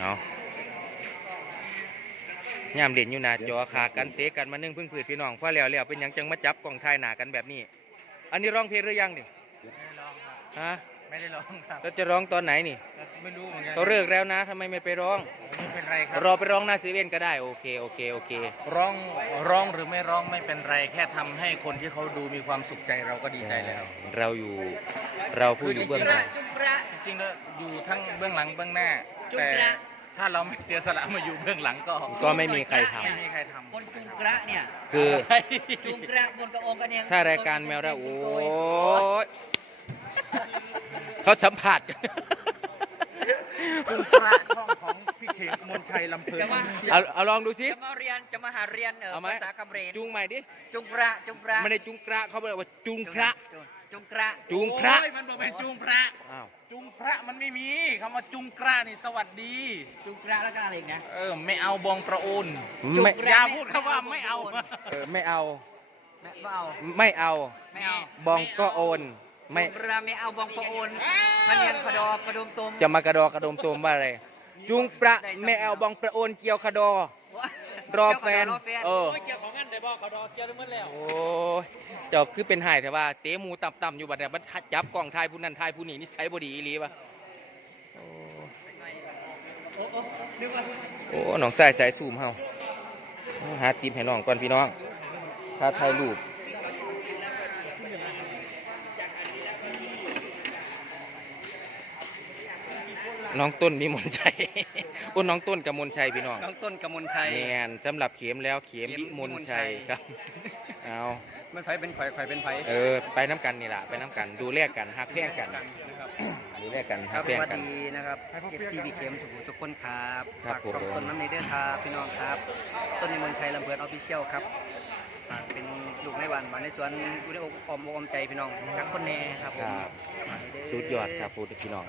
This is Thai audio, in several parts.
เอายามเด่นอยู่หน้าจอขากันเตะกันมานึ่งพึ่งผืดพี่น้องพอแล้วแล้วเป็นหยังจังมาจับกล่องทายหน้ากันแบบนี้ อันนี้ร้องเพลงหรือยังนี่ไม่ได้ร้องครับฮะไม่ได้ร้องครับเราจะร้องตอนไหนนี่ไม่รู้เหมือนกันเขาเลิกแล้วนะทำไมไม่ไปร้องไม่เป็นไรครับรอไปร้องหน้าเซเว่นก็ได้โอเคโอเคโอเค ร้องร้องหรือไม่ร้องไม่เป็นไรแค่ทำให้คนที่เขาดูมีความสุขใจเราก็ดีใจแล้ว เราอยู่เราผู้อยู่เบื้องหลังจุงประจริงๆแล้วอยู่ทั้งเบื้องหลังเบื้องหน้าจุ๊บแต่กระ ถ้าเราไม่เสียสละมาอยู่เบื้องหลังก็ก็ไม่มีใครทำ ไม่มีใครทำคนจุงกระเนี่ยคือ จุงกระบนกระองกระเนียงถ้ารายการแมวระโอ้ยเขาสัมผัสกันคุณพระช่องของ พี่เขมมนชัยลำเพลิน จะมาเอาเอาลองดูสิจะมาเรียนจะมาหาเรียนเออเอาไหม ภาษาคำเรนจุงใหม่ดิจุงกระจุงกระไม่ได้จุงกระเขาบอกว่าจุงพระ จุงจุงกระจุงพระโอ้ยมันบอกเป็นจุงพระ อ้าวจุงพระมันไม่มีคำว่าจุงกระนี่สวัสดี จุงกระแล้วก็อะไรอีกนะ เออไม่เอาบองประโอนไม่จุงอย่าพูดคำว่าไม่เอา เออไม่เอาไม่เอาไม่เอาไม่เอาบองก็โอนไม่จุงกระไม่เอาบองประโอนพะเนียงขดอกระดุมตุมจะมากระดอกระดมโตมว่าอะไร จุงประไม่เอาบองประโอนเกี่ยวคดอ รอแฟน เออ เกี่ยวของงั้นได้บอกเขาดอกเกี่ยวได้หมดแล้วโอ้ยเจ้าคือเป็นหายแต่ว่า เตะหมูต่ำๆอยู่บัดเนี่ยมันจับกล่องทายผู้นั้นทายผู้นี้นิสัยบ่ดีอีหลีวะโอ้โอ้โอ้นึกว่าโอ้น้องสายสายสูมเฮาหาทีมให้น้องก่อนพี่น้องถ้าถ่ายรูป น้องต้นมีมนชัยโอ้น้องต้นกับมนชัยพี่น้องน้องต้นกมลชัย แมนสำหรับเข็มแล้วเข็มเข็มวิมลชัยวิมลชัยครับ เอามันไผเป็นไผไผเป็นไผเออ ไปน้ำกันนี่แหละไปน้ำกันดูแลกันฮักแพงกันนะครับ ดูแลกันคฮัรักบแพสงวัสกัน ดีนะครับเอฟซีบีเคมทุกทุกคนครับครับฝากผม สองคนน้ำในเด้อครับพี่น้องครับ ต้นในเมืองชัยลำเพลินออฟฟิเชียลครับฝากเป็นลูกในวันวันในสวนวิดีโอออมอกอมใจพี่น้องจักคนแน่ครับผมครับฝากในเสุดยอดครับพูดพี่น้อง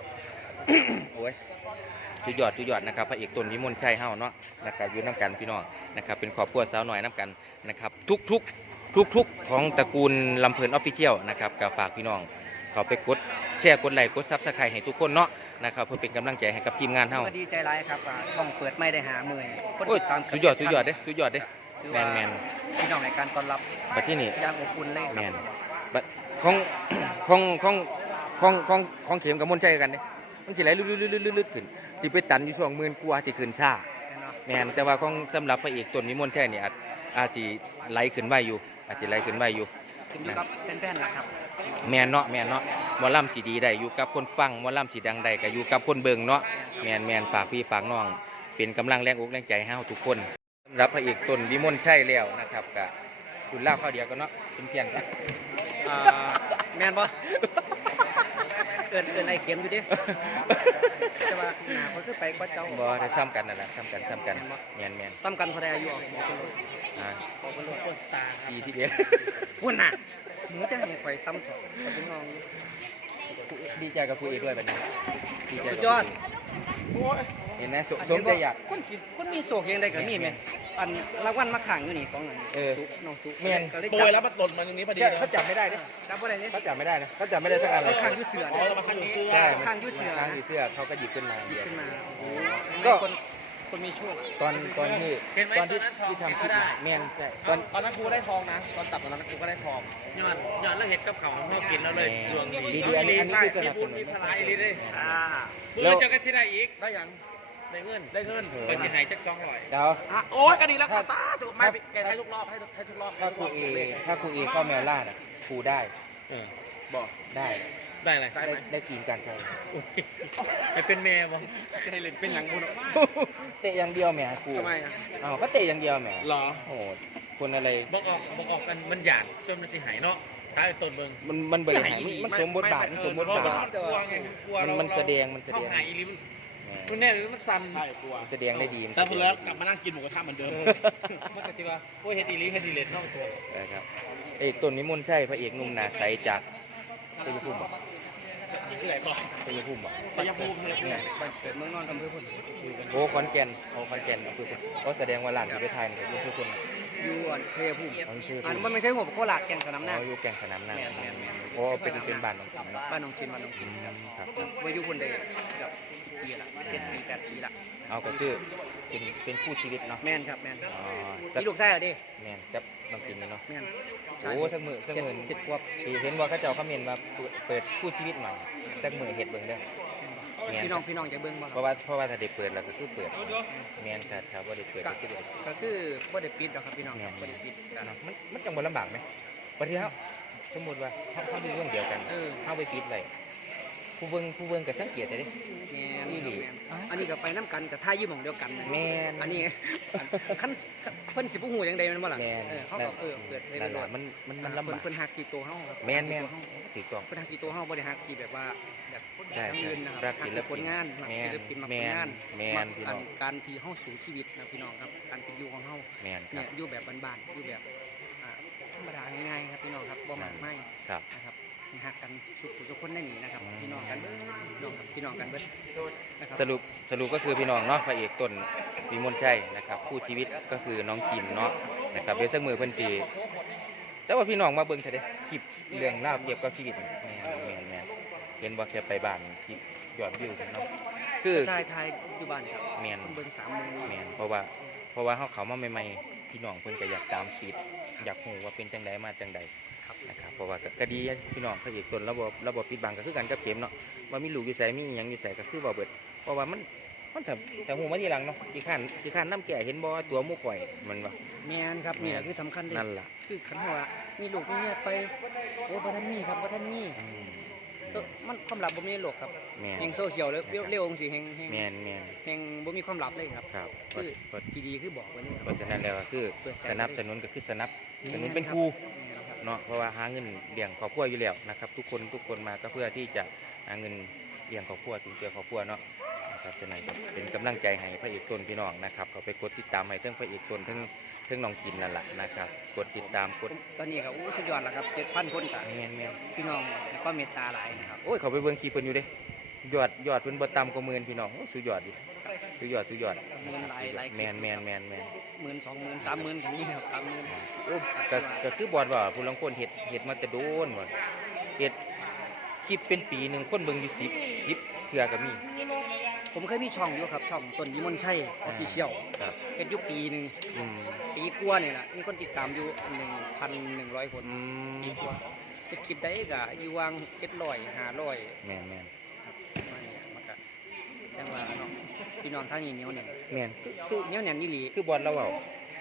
โอ้ยสุดยอดสุดยอดนะครับพระเอกต้นวิมลชัยเฮาเนาะนะครับอยู่น้ำกันพี่น้องนะครับเป็นครอบครัวสาวหน่อยน้ำกันนะครับทุกทุกทุกทุกๆของตระกูลลำเพลินออฟฟิเชียลนะครับกับฝากพี่น้องเขาไปกดแชร์กดไลค์กดซับสไครต์ให้ทุกคนเนาะนะครับเพื่อเป็นกำลังใจให้กับทีมงานเฮาก็ดีใจร้ายครับอ่าช่องเปิดไม่ได้หาหมื่นคนโอ้ยติดตามสุดยอดสุดยอดเด้สุดยอดเด้ถือแมว่านแมนพี่น้องในการต้อนรับบัดที่นี่อย่างอบอุ่นเลยคแมรับนบัดของของของของของของเข็มกับมนชัยกันเด้ มันสิไหลลึดๆๆๆๆขึ้นสิไปตันอยู่ช่วงหมื่นกว่าสิขึ้นช้าเนาะแมนแต่ว่าของสำหรับพระเอกต้นวิมลชัยนี่อาจอาจสิไหลขึ้นไวอยู่ อาจจะไหลขึ้นไวอยู่ ขึ้นอยู่กับแฟนๆล่ะครับ แมนเนาะแมนเนาะหมอลำสีดีได้อยู่กับคนฟังหมอลำสีดังได้ก็อยู่กับคนเบิงเนาะแมนแมนฝากพี่ฝากน้อง เป็นกำลังแรงอกแรงใจให้เฮาทุกคนสำหรับพระเอกต้นวิมลชัยแล้วนะครับก็คุณเล่าข้าวเดียวกันเนาะเป็นเพียงกันอ่าแมนบ่ เกินเกินไอเข็มอยู่ดิแต่ว่าหน้าเขาคือไปกว่าเจ้าบ่ได้ซ้ำกันนั่นแหละซ้ำกันซ้ำกันแมนแมนซ้ำกันพอได้อายุออกบอกคนรู้อ่าบอกคนรู้โคสตาร์ครับสี่ที่เดียวพุ่นน่ะหมูจะให้ข่อยซ้ำถอดกับพี่น้องดีใจกับครูเอกด้วยแบบนี้ดีใจกับสุดยอดเห็นไหมสสมใจอยากคนสิคนมีโศกยังได้ก็มีไหม อันรางวัลมาขังอยู่นี่ของอันเออสุน้องสุแม่น ก็เลยโดจับยแล้วมันหล่นมาตรงนี้พอดีใช่เขาจับไม่ได้เนี่ยจับบ่ได้เนี่ยเขาจับไม่ได้นะเขาจับไม่ได้สักอันเลเขายขังอยู่เสืออ๋อเนี่ย เรามาขันอยู่เสื้อใช่ข้างยูเสือ ข้างยูเสื้อเขาก็หยิบขึ้นมาเดียว ขึ้นมาโอ้ก็ คนคนมีโชคอะ ตอนตอนที่เห็นไหมตอนที่ตอนนั้นทองที่ทำคลิปเก็บไม่ได้แมนใช่ตตออน นตอนนั้นครูก็ได้ทองนะ ตอนตัดตอนนั้นครูก็ได้ทองย้อนย้อนแล้วเห็ดกับเขาของพ่อกินแล้วเลยดวงดีดีดีอันนี้อันนี้คือสนับสนุน มีพลายลีเลยอ่ามือจะกันสิได้อีกได้ยัง ได้เงินได้เงินก็จะให้จักสองร้อยเดี๋ยวโอ้ยก็ดีแล้วค่ะสาธุไม่แกให้ทุกรอบให้ให้ทุกรอบถ้าครูเอถ้าครูเอเข้าแมวล่าน่ะครูได้เออบอกได้ได้อะไรได้ได้กินการใช้ให้เป็นแม่บ่ให้เล่นเป็นหยังบุญเตะอย่างเดียวแหมครูทำไมอะอ้าวก็เตะอย่างเดียวแหมหรอโอ้โหคนอะไรบอกออกบอกออกกันมันหยาดจนมันสิหายเนาะตายต้นเบิ่งมันมันบริหารมันสมบทบาทมันสมบทบาทกลัวไงกลัวมันเรามันแสดงมันแสดงเข้าหายอีลิมเออ มันแน่เลยมันสั่นใช่กลัวแสดงได้ดีมันแต่แสสุดดงแล้วได้กลับมานั่งกินหมูกระทะเหมือนเดิมมันก็สิว่าโอ้ยเฮ็ดอีลิเฮ็ดอีเลนเข้ามาเถอะนะครับเอกต้นนิมนต์ใช่พระเอกหนุ่มหนาใสจากเทยภูมิบ่ที่ไหนบอกเทยภูมิบ่ชัยภูมิชัยภูมิไปเกิดเมืองนอนอำเภอพุ่นโอ้ขอนแก่นโอ้ขอนแก่นอำเภอพุ่นโอ้แสดงว่าหลานที่ไปไทยนี่ก็อำเภอพุ่นอยู่อันเทยภูมิเขาชื่ออันที่มันไม่ใช่หัวโคราชแก่งสนามหน้าอ๋ออยู่แก่งสนามหน้าแม่นแม่นแม่นโอ้เป็นเป็นบ้านของผมเนาะบ้านหนองชินบ้านหนองอืชินมครับมาอยู่คนเดียวกับ ปีละเจ็ดปีแปดปีละเอาก็คือเป็นเป็นคู่ชีวิตเนาะแม่นครับแม่นอ๋อมีลูกชายเหรอดิแม่นจับน้องกินนี่เนาะแม่นโอ้ทั้งมือทั้งเจ็ดมือเจ็ดขวบที่เห็นว่าเขาเจ้าเขาเมนว่าเปิดเปิดคู่ชีวิตใหม่ทั้งมือเฮ็ดเบิ่งเด้อแม่นพี่น้องพี่น้องจะเบิ่งบ่เพราะว่าเพราะว่าถ้าได้เปิดแล้วก็คือเปิดแม่นครับครับบ่ได้เปิดก็คือบ่ได้ก็คือบ่ได้ปิดหรอกครับพี่น้องครับแม่บ่นได้ปิดกันเนาะมันมันจังบ่ลำบากไหมบัดนี้เฮาสมมุติว่าเฮาเฮาดูเรื่องเดียวกันเออเฮาไปปิดไว้ ผู้เบิ่งผู้เบิ่งก็สังเกตได้เด้ แม่นอีหลีแม่นอันนี้ก็ไปน้ำกันกับท่าอยู่หม่องเดียวกันนะแม่นอันนี้คันเพิ่นสิบ่ฮู้จังใดแมันบ่ล่ะแม่น เออเขาก็เออเปิดให้นั่นโดล่ะดมันมันมัมันนลำลำบาบากกเพิ่นหักกี่ตัวเฮาครับแม่นแม่นหักกี่ตัวเฮาถูกต้อง เพิ่นหักกี่ตัวเฮาบ่ได้หักกี่แบบว่าแบบใช่ทั้งยืนนะครัรักบศิลหักปินผลงานหักแม่นศิลปินมักแม่ผลนงานแม่นมักพี่อัน้นองการที่เฮาสู่ชีวิตนะพี่น้องครับการเป็นอยู่ของเฮา แม่นคเนี่รัยบอยู่แบบบ้านๆอยู่แบบอ่าธรรมดาง่ายๆครับพี่น้องครับบ่มากไม่ครับ นะครับ หักกันทุกทุกคนได้หนีนะครับอืมพี่น้องกันเบิดพี่น้องครับพี่น้องกันเบิดนะครับสรุปสรุปก็คือพี่น้องเนาะพระเอกต้นวิมลชัยนะครับคู่ชีวิตก็คือน้องกินเนาะนะครับเดี๋ยวสักมือเพิ่นจีแต่ว่าพี่น้องมาเบิ่งเถอะเด้คลิปเรื่องเล่าวเกี่ยวกับชีวิตนี่แม่นแม่นแม่นเห็นว่าแค่ไปบ้านคลิปยอดวิวกันเนาะคือ ชายไทยอยู่บ้านครับแม่นเบิ่งสามโมงแม่นเพราะว่าเพราะว่าเฮาเขามาใหม่ๆพี่น้องเพิ่นก็อยากตามติดอยากรู้ว่าเป็นจังใดมาจังใดครับ นะครับเพราะว่าก็ก็ดีพี่น้องพระเอกต้นระบบระบบปิดบังก็คือกันกับเข็มเนาะว่ามีลูกอยู่ไสมีหยังอยู่ไสก็คือบ่เบิดเพราะว่ามันมันถ้าแต่หูมาทีหลังเนาะขี้ข้านขี้ข้านน้ำแก่เห็นบ่ตัวหมูข่อยมันว่าแม่นครับนี่แหละคือสำคัญเด้นั่นล่ะคือขันหัวมีลูกมีเมียไปโอ้บ่ทันมีครับบ่ทันมีอืมก็มันความลับบ่มีในโลกครับแม่นแห่งโซเชียลเร็วเร็วเร็วจังซี่แห่งแห่งแม่นแม่นแห่งบ่มีความลับเลยครับครับคือเพราะที่ดีคือบอกไว้เลยคเพรับราะฉะนั้นแล้วก็คือเปิดใจสนับสนุนก็คือสนับสนุนเป็นแม่ครูแม่นครับ เนาะเพราะว่าหาเงินเลี้ยงครอบครัวอยู่แล้วนะครับ ทุกคนทุกคนมาก็เพื่อที่จะหาเงินเลี้ยงครอบครัวถึงเจอครอบครัวเนาะนะครับจะไหนก็เป็นกำลังใจให้พระเอกตนพี่น้องนะครับเขาไปกดติดตามให้ทั้งพระเอกตนทั้งทั้งน้องกินนั่นแหละนะครับกดติดตามกดตอนนี้ก็โอ้สุดยอดแล้วครับ7,000คนก็แม่นแม่นพี่น้องแล้วก็เมตตาหลายนะครับโอ้ยเขาไปเบิ่งคลิปเพิ่นอยู่เด้ ยอดยอดเพิ่นบ่ต่ำกว่าหมื่นพี่น้องโอ้สุดยอดดิสุดยอดสุดยอดหมื่นหลายหลาย แม่นแม่นแม่นแม่นหมื่นสองหมื่นสามหมื่นอย่างนี้ครับสามหมื่นโอ้ก็ก็คือบอดว่าผู้ลางคนเฮ็ดเฮ็ดมาแต่โดนว่าเฮ็ดคลิปเป็นปีหนึงคนเบิ่งอยู่10 10เทื่อก็มี ผมเคยมีช่องอยู่ครับช่องต้นยิมนชัยออฟฟิเชียลครับเป็นอยู่ปีหนึ่งอืมปีกว่านี่แหละมีคนติดตามอยู่หนึ่งพันหนึ่งร้อยคนอืมปีกว่าจะคลิปได้ก็อยู่วางเจ็ดร้อยห้าร้อยแม่นแม่นมาเนี่ยมันก็ จังว่าเนาะพี่น้องทางนี้เหนียวเนี่ยแม่นคือเหนียวเนี่ยนี่หลีคือบอดเราเว้า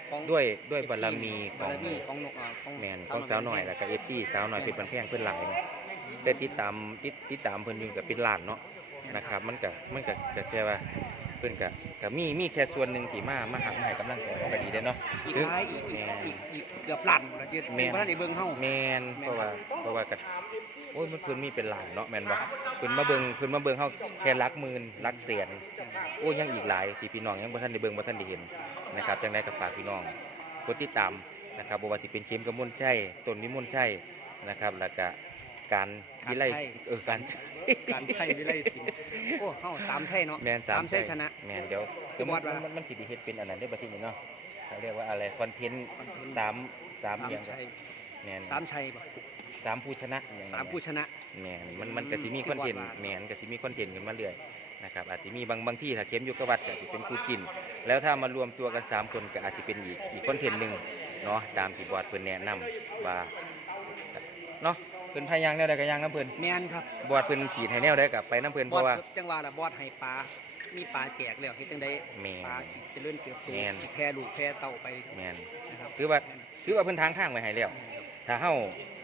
ของด้วยด้วยบารมีขบาองรมีของนกอ่าของแม่นของสาวน้อยแล้วก็ FC สาวน้อยเพชรบันแพงเพิ่นหลายเนาะแต่ติดตามติดติดตามเพิ่นอยู่ก็เป็นล้านเนาะนะครับ มันก็มันก็ก็แค่ว่าเพิ่นก็ก็มีมีแค่ส่วนหนึ่งที่มามาหักมาให้กำลังใจก็ดีเด้อเนาะ อีกหลายอีกอีกแม่นอีกอีกเกือบล้านละเจ็ดแม่เป็นนบ้านในเบิ่งเฮาแม่นเพราะว่าเพราะว่าก็ โอ้ยมันเพิ่นมีเป็นล้านเนาะแม่นบ่เพิ่นมาเบิ่งเพิ่นมาเบิ่งเฮาแค่หลักหมื่นหลักแสนโอ้ยยังอีกหลายที่พี่น้องยังบ่ทันได้เบิ่งบ่ทันได้เห็นนะครับจังไดก็ฝากพี่น้องกดติดตามนะครับบ่ว่าสิเป็นเชมกมลชัยต้นวิมลชัยนะครับ แล้วก็การวิไลเออการการใช้วิไลศิลป์โอ้เฮาสามใช่เนาะแมนสามใช่ชนะแมนเดี๋ยวคือบอสมันว่ามันมันสิไดีเฮ็ดเป็นอันนั้นได้อบัดทีนี้เนาะเขาเรียกว่าอะไรคอนเทนต์สามสามสามอย่างชัยแมนสามชัยป่ะ สามผู้ชนะอย่างสามผู้ชนะ แมนมันมันอืมก็สิมีคอนเทนต์ที่บอสว่าแมนก็สิมีคอนเทนต์ขึ้นมาเรื่อยนะครับอาจจะมีบางบางที่ถ้าเข้มอยู่กับวัดก็สิเป็นคู่กิน แล้วถ้ามารวมตัวกันสามคนก็อาจจะเป็นอีกอีกคอนเทนต์หนึ่งเนาะตามที่บอสเพิ่นแนะนำว่าเนาะเพิ่นพายางแนวใดก็ยางน้ำเพิ่นแมนครับบอสเพิ่นขีดให้แนวใดก็ไปน้ำเพิ่นเพบอราะดว่าจังหวะละบอดให้ปลามีปลาแจกแล้วเฮ็ดจังได๋แม่นปลาสิเจริญเติบโตแม่นแพร่ลูกแพร่เต่าไปแมนนะครับถือว่าถือว่าเพิ่นทางข้างไว้ให้แล้วแม่นครับ ถ้าเฮา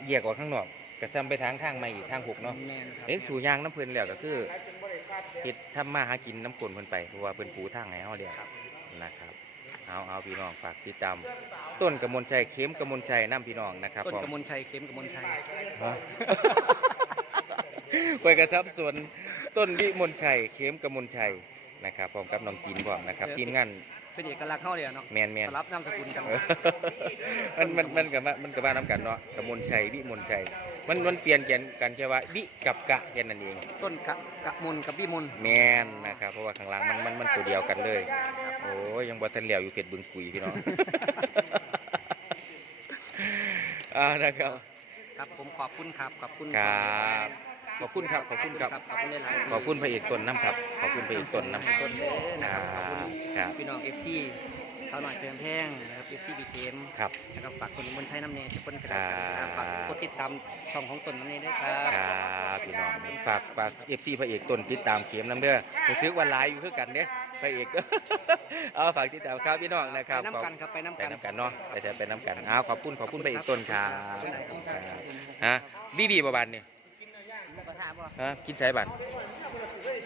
แยกออกข้างนอกก็จำไปทางข้างมาอีกทางหกเนาะแม่นครับเล่นสู่ยางน้ำเพิ่นแล้วก็คือเฮ็ดทำมาหากินน้ำกลนเพิ่นไปเพราะว่าเพิ่นปูทางให้เฮาเดียวนะครับ เอาเอาพี่น้องฝากติดตามต้นกมลชัยเข้มกมลชัยน้ำพี่น้องนะครับต้นพร้อมกมลชัยเข็มกมลชัยฮะ ไปกระซับส่วนต้นวิมลชัยเข้มกมลชัยนะครับพร้อมกับน้องกินพร้อมนะครับทีมงาน เป็นเอกลักษณ์เฮาเลยอะเนาะแมนแมนสลับนามสกุลกันเออมันมันมันกับมันกับว่าน้ำกันเนาะกมลชัยวิมลชัยมันมันเปลี่ยนกันกันแค่ว่าวิกับกะแค่นั้นเอง ต้นกะกะมลกับวิมลแมนนะครับเพราะว่าข้างหล่างมันมันมันตัวเดียวกันเลย โอ้ยยังบ่ทันเหลียวอยู่เพชรบึงกุยพี่น้อง อ่านะครับ ครับผมขอบคุณครับขอบคุณ ครับ ขขอบคุณครับ ขอบคุณครับ ขอบคุณหลายๆขอบคุณพระเอกตนน้ำครับ ขอบคุณพระเอกตนน้ำต้นเด้อนะครับขอบคุณครับ พี่น้อง FC สาวหน่อยเพียงแพงนะครับ FC บีเกมครับนะครับฝากคนบนใช้น้ำเนยทุกคนกระดาษครับฝากกดติดตามช่องของตนน้ำเนยด้วยครับ ครับพี่น้องฝากฝากเอฟซีพระเอกตนติดตามเข็มน้ำเด้อผมซื้อวันไลน์อยู่คือกันเด้อพระเอก เอาฝากติดตามครับพี่น้องนะครับไปน้ำกันครับไปน้ำไปกันน้ำกันเนาะไปแต่ไปน้ำกันเอาขอบคุณขอบคุณพระเอกต้นครับครับฮะบีบีประบาณนี่หมูกระทะบ่ ฮะกินใส่บัน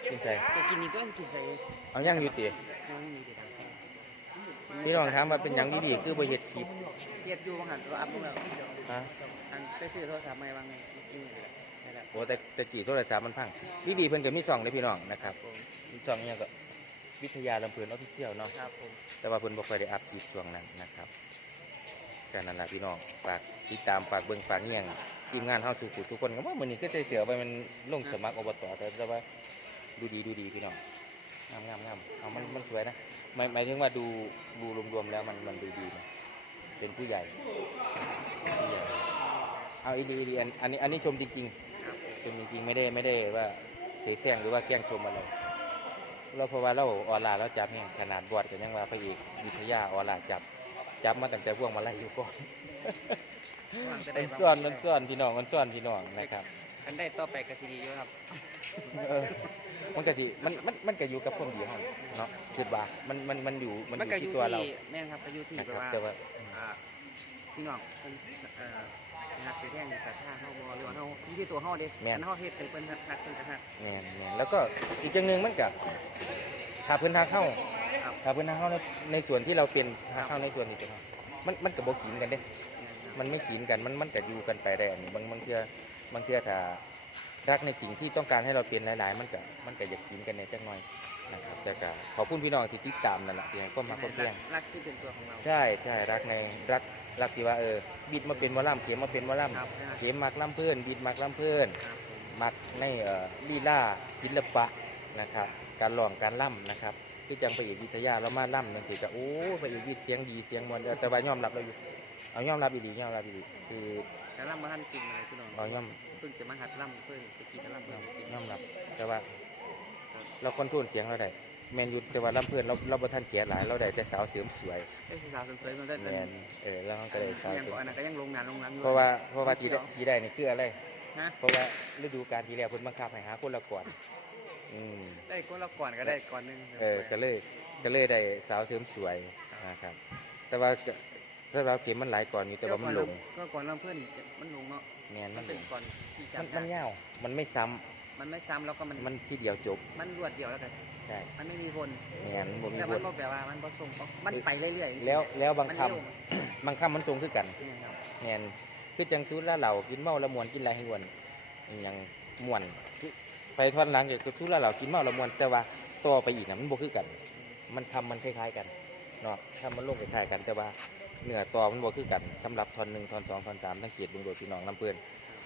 กินใส่กินนี่ก็กินใส่เอาย่างอยู่ตียังไม่มีติดตามพี่น้องถามว่าเป็นหยังบีบีคือบ่เฮ็ดคลิปเทียบอยู่บางหันตัวอัพลงแล้วฮะอันไปซื้อโทรศัพท์ใหม่บางไงนี่นี่แหละโอ้แต่แต่จีโทรศัพท์มันพังบีบีเพิ่นก็มีซองเด้อพี่น้องนะครับมีซองอิหยังก็วิทยาลำเพลินออฟฟิเชียลเนาะครับผมแต่ว่าเพิ่นบ่ค่อยได้อัพคลิปช่วงนั้นนะครับแค่นั้นล่ะพี่น้องฝากติดตามฝากเบิ่งฝากเงี่ยง ทีมงานเฮาสุขุทุกคนก็ว่ามื้อนี้ก็ใจเสือไปมันลงสมัครอบตแต่แต่ว่าดูดีดูดีพี่น้องงามงามงามเอามันมันสวยนะหมายหมายถึงว่าดูดูรวมๆแล้วมันมันดูดีนะเป็นผู้ใหญ่เอาอีดีอีดีอันนี้อันนี้ชมจริงๆชมจริงๆไม่ได้ไม่ได้ว่าเสียแซงหรือว่าแกล้งชมอะไรเราเพราะว่าเราออนไลน์เราจับเนี่ยขนาดบอดกันยังว่าพระเอกวิทยาออนไลน์จับจับมาตั้งแต่พวกมาไล่อยู่ก่อน วางจะมัได้นซ่อนมันซ่อนพี่น้องมันซ่อนพี่น้องนะครับกันได้ต่อไปกระสีดีอยู่ครับ เออมันก็สิมันมันมันก็อยู่กับความดีของเนาะคิดว่ามันมันมันอยู่มันอมันก็อยู่ยู่ที่ตัวเราที่แม่นครับก็อยู่ที่นะแบคบรับว่าแต่ว่า อ่าพี่น้องเป็นเอ่อนักเรียนศรัทธาเฮาบ่หรือว่าเฮาอยู่ที่ตัวเฮาเด้อันเฮาเฮ็ดเป็นเพิ่นนักเพิ่นก็ฮัก แม่นแม่นแล้วก็อีกอย่างหนึ่งมันก็ถ้าเพิ่นทางเข้าครับถ้าเพิ่นทางเข้าในในส่วนที่เราเป็นทางเข้าในส่วนนี้เป็นมันมันก็บ่ขีนกันเด้ มันไม่ขีนกันมันมันก็อยู่กันไปได้อันนี้บางบางเทื่อบางเทื่อถ้ารักในสิ่งที่ต้องการให้เราเป็นหลาย ๆ มันก็มันก็อยากขีนกันในจักหน่อยนะครับแต่ก็ขอบคุณพี่น้องที่ติดตามนั่นแหละที่ให้ความมาความเพียงรักที่เป็นตัวของเรา ใช่ใช่รักในรักรักที่ว่าเออบิดมาเป็นหมอลำเข็มมาเป็นหมอลครับำเข็มมักลำเพื่อนบิดมักลำเพื่อน ครับผม มักในเอ่อลีลาศิลปะนะครับ การร้องการล่ำนะครับ ที่จังไปเอกวิทยาเรามาล่ำนั่นถือจะโอ้ไปเอกวิทย์เสียงดีเสียงมวลแต่ว่ายอมรับเราอยู่เอายอมรับอีดียอมรับอีดีคือแต่ล่ำบ่ทันจริงเลยพี่น้องเอายอมเพิ่งจะมาหัดล่ำเพิ่งจะกินล่ำเพิ่งจะกินยอมรับ แต่ว่า เราคอนโทรลเสียงเราได้แมนอยูแต่ว่าลำเพื่อนเราเราบ่ทันเกียหลายเราได้แต่สาวเสริมสวยเอ้ยสาวสวยๆมันได้แมนเออแล้วก็ได้สาวยังเสริมก่อนนะก็ยังลงงานลงหลังอยู่เพราะว่าเพราะว่าที่ได้ที่ได้นี่คืออะไรฮะเพราะว่าฤดูกาลที่แล้วเพิ่นบังคับให้หาคนละก่อน อืมได้คนละก่อนก็ได้ก่อนหนึงเออก็เลยก็เลยได้สาวเสริมสวยนะครับ แต่ว่าก็ถ้าเราเข็มมันหลายก่อนอยู่แต่ว่ามันหลงก็ก่อนลำเพิ่นมันลงเนาะแมนมัมันนหลเป็นงก่อนที่มันจำมันได้ยาวมันไม่ซ้ำมันไม่ซ้ำแล้วก็มันมันทีเดียวจบมันรวดเดียวแล้วกันใช่มันไม่มีคนแมนบ่มีแต่บมันทก็แปลว่ามันผสมมันไปเรื่อยๆแล้วแล้วบางมันคำเร็วบางคำมันทรงคือกันนี่ครับ แมนคือจังซูละเหล่ากินเมาละมวนกินไรให้มวนอหยังม่วนคือ ไปทอนหลังก็คือซูละเหล่ากินเมาละมวนแต่ว่าต่อไปอีกนะมันบ่คือกัน มันทำมันคล้ายๆกันเนาะทำมันลงคล้ายๆกัน แต่ว่าเนื้อต่อมันบ่คือกันสำหรับทอนหนึ่งทอนสองทอนสามทั้งเกียรติบุญโดยพี่น้องน้ำเพื่อน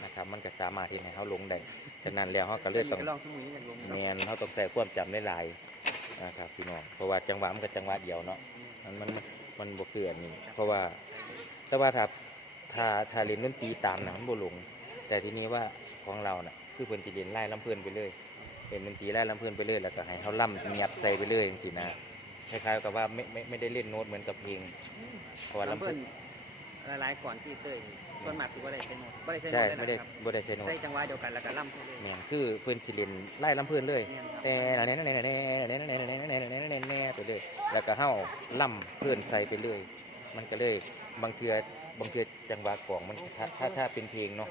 นะครับมันก็สามารถที่ให้เขาลงได้ฉะนั้นแล้วเขาก็เลยต้องลองสมุนอย่างลงแมนเขาต้องใส่ความจำได้หลายๆนะครับพี่น้องเพราะว่าจังหวะมันก็จังหวะเดียวเนาะมันมันมันบ่คืออันนี้เพราะว่าแต่ว่าถ้าถ้าถ้าเล่นดนตรีตามนะมันบ่หลง แต่ทีนี้ว่าของเราน่ะ คือเพิ่นสิเล่นไล่ลำเพื่อนไปเลยเล่นดนตรีไล่ลำเพื่อนไปเลยแล้วก็ให้เขาล่ำยัดใส่ไปเลยจังซี่นะคล้ายๆกับว่าไม่ไม่ไม่ได้เล่นโน้ตเหมือนกับเพลงเพราะว่าลำลำเพิ่เพื่อนนหลายๆก่อนที่เต้ยส่วนมากคือบ่ได้ใช้โน้ตบ่ได้ใช้ใช่โน้ตไม่เลได้ยนะครับบ่ได้ใช้โน้ตใช้จังหวะเดียวกันแล้วก็ล่ำใช่เลยแม่นคือเพิ่นสิเล่นไล่ลำเพื่อนเลยเนี่ยครับแต่แน่แน่แน่แน่แน่แน่แน่แน่แน่แน่แน่แน่แน่ไปเลยแล้วก็เฮาล่ำเพื่อนใส่ไปเลย มันก็เลยบางเทือบางเทือจังหวะกลองมันถ้าถ้าถ้าเป็นเพลงเนาะ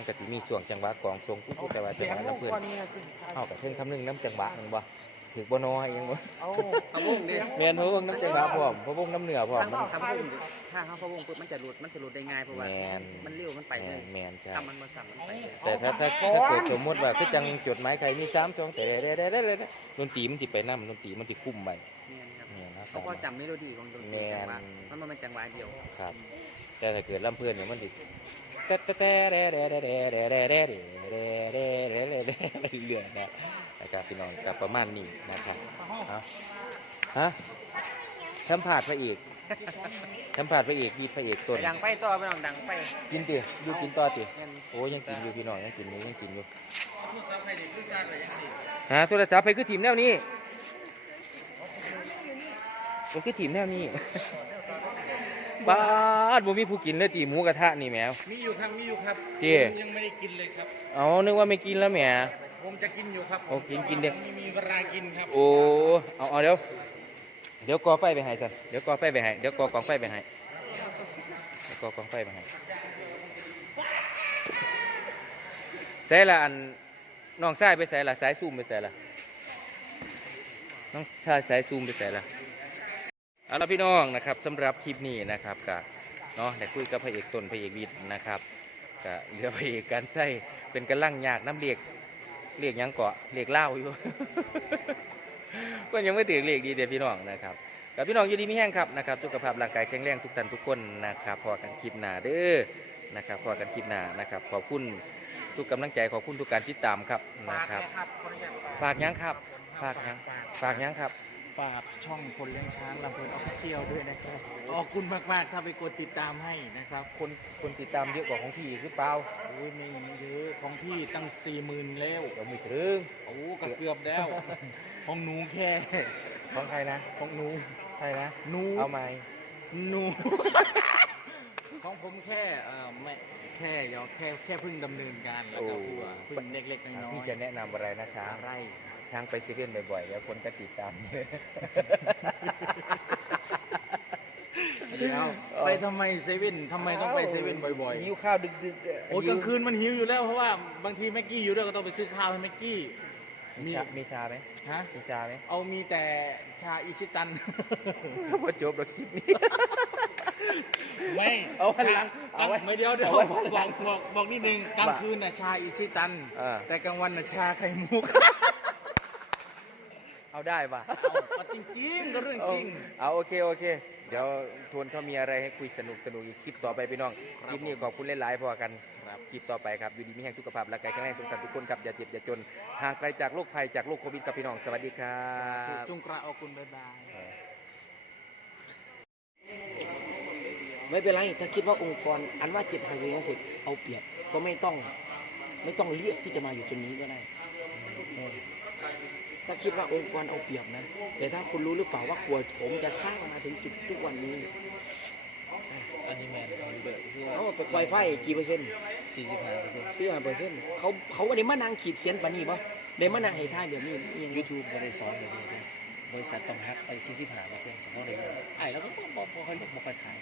มันก็สิมีช่วงจังหวะกลองทรงปุ๊บแต่ว่าจังหวะลำเพื่อนเฮากับเพิ่งคำนึงน้ำจังหวะมันบ่ถือบ่น้อยยังบ่พะวงดิแม่นเพราะวงน้ำจังหวะพร้อมเพราะวงน้ำเหนือพร้อมทางมันทางพะวงดิถ้าเขาพะวงปุ๊บมันจะหลุดมันจะหลุดได้ง่ายเพราะว่าแม่นมันเร็วมันไปเลแม่ยนแม่นใช่ทำมันมาสั่งมันไปเลยแต่ถ้าถ้าถ้าเกิดสมมติว่าคือจังจดหมายใครมี3ช่องแต่เด้ๆๆๆดนตรีมันสิไปนำดนตรีมันสิคุ้มไปเนี่ยครับเนี่ยนะคเขารับก็จำเมโลดี้ของดนตรีแม่นจังหวะมันมันเป็นจังหวะเดียวครับ แต่ถ้าเกิดลำเพื่อนเนี่ยมันดิ แต่แต่แต่เด้เด้เด้เด้เด้เด้เด้เด้เรื่อยๆนะนะครับพี่น้องกับประมาณนี้นะครับฮะฮะสัมผัสไปอีกสัมผัสพระเอกวีพระเอกต้นไปดังไฟต่อพี่น้องดังไฟกินติอยู่กินต่อติโอ้ยังกินอยู่พี่น้องยังกินอยู่ยังกินอยู่ฮะโทรศัพท์ไปคือทีมแนวนี้มันคือทีมแนวนี้ บ้าดบ่มีผู้กินเลยตีหมูกระทะนี่แหมวมีอยู่ครับมีอยู่ครับเจ้ผมยังไม่ได้กินเลยครับ เอานึกว่าไม่กินแล้วแหม ผมจะกินอยู่ครับโอ้กินกินเด้ไม่มีเวลากินครับโอ้ เอาเอาเดี๋ยว เดี๋ยวก่อไฟไปให้สันเดี๋ยวก่อไฟไปให้ เดี๋ยวก่อกองไฟไปให้เดี๋ยวก่อกองไฟไปให้ใส่ละอันน้องชายไปใส่ละสายซูมไปใส่ละน้องชายสายซูมไปใส่ละ เอาละพี่น้องนะครับสำหรับคลิปนี้นะครับกะเนาะได้คุยกับพระเอกต้นพระเอกวิทย์นะครับกะเหลือพระเอกการใส่เป็นกระลังยากน้ำเรียกเรียกหยังเกาะเรียกเล่าวอยู่ ก็ยังไม่ถึงเลขดีเดียวพี่น้องนะครับกับพี่น้องอยู่ดีมีแห้งครับนะครับสุขภาพร่างกายแข็งแรงทุกท่านทุกคนนะครับพอกันคลิปหน้าเด้อนะครับพอกันคลิปหน้านะครับขอบคุณทุกกำลังใจขอบคุณทุกการติดตามครับฝานะกครับนะครับขออนุญาตฝากหยังครับฝากหยังฝากฝากหยังครับ ฝากช่องคนเลี้ยงช้างลำเพลินออฟฟิเชียลด้วยนะครับขอบคุณมากๆถ้าไปกดติดตามให้นะครับ คนคนติดตามเยอะกว่าของพี่หรือเปล่าโอ้ยไม่เยอะของพี่ตั้งสี่หมื่นแล้วเราไม่ถึงโอ้ก็เกือบแล้ว ของหนูแค่ของใครนะของหนูใครนะหนูเอาไหมหนู ของผมแค่เอ่อไม่แค่เดี๋ยวแค่แค่เพิ่งดำเนินการแล้วก็คือว่าเพิ่งเล็กๆน้อยพี่จะแนะนำอะไรนะช้างๆไร่ ช้างไปเซเว่นบ่อยๆแล้วคนจะติดตามเดี๋ยวไปทำไมเซเว่นทำไมต้องไปเซเว่นบ่อยหิวข้าวดึกๆๆโอ้ยกลางคืนมันหิวอยู่แล้วเพราะว่าบางทีแม็กกี้อยู่ด้วยก็ต้องไปซื้อข้าวให้แม็กกี้ มีมี ชามีชาไหมฮะ มีชาไหมเอามีแต่ชาอิชิตัน พอจบแล้วคลิปนี้ ไม่เอาไว้หลังกลาเอาไว้ไม่เดียวเดี๋ยวเอาไว้บอกบอกบอกนิดนึงกลางคืนน่ะชาอิชิตันอ่าแต่กลางวันน่ะชาไข่มุก เอาได้ป่ะเอาจริงๆก็เรื่องจริง เอาโอเคโอเค เดี๋ยวทวนเขามีอะไรให้คุยสนุกสนุกอีกคลิปต่อไปพี่น้องครับคลิปนี้ขอบคุณหลายๆพอกันครับคลิปต่อไปครับอยู่ดีมีแห่งสุขภาพร่างกายแข็งแรงทุกท่านทุกคนครับอย่าเจ็บอย่าจนห่างไกลจากโรคภัยจากโรคโควิดกับพี่น้องสวัสดีครับจุงกระเอาคุณบ๊ายบายไม่เป็นไรถ้าคิดว่าองค์กรอันว่าเจ็ดพันเลยสิเอาเปรียบก็ไม่ต้อง ไม่ต้องเรียกที่จะมาอยู่ตรงนี้ก็ได้เออ ถ้าคิดว่าองค์กรเอาเปรียบนะ แต่ถ้าคุณรู้หรือเปล่าว่ากลัวผมจะสร้างมาถึงจุดทุกวันนี้อันนี้แมนเบิร์ดคือเขาไปปล่อยไฟกี่เปอร์เซ็นต์สี่สิบห้าเปอร์เซ็นต์สี่ห้าเปอร์เซ็นต์เขาเขาไม่ได้มานั่งขีดเขียนปานนี้ปะได้มานั่งให้ท่ายแบบนี้นี่ยังยูทูบก็ได้สอนแบบนี้ด้วยบริษัทต้องฮักไปสี่สิบห้าเปอร์เซ็นต์เฉพาะเลยไอ้แล้วก็บอกบอกเขาเรียกบอกใครขาย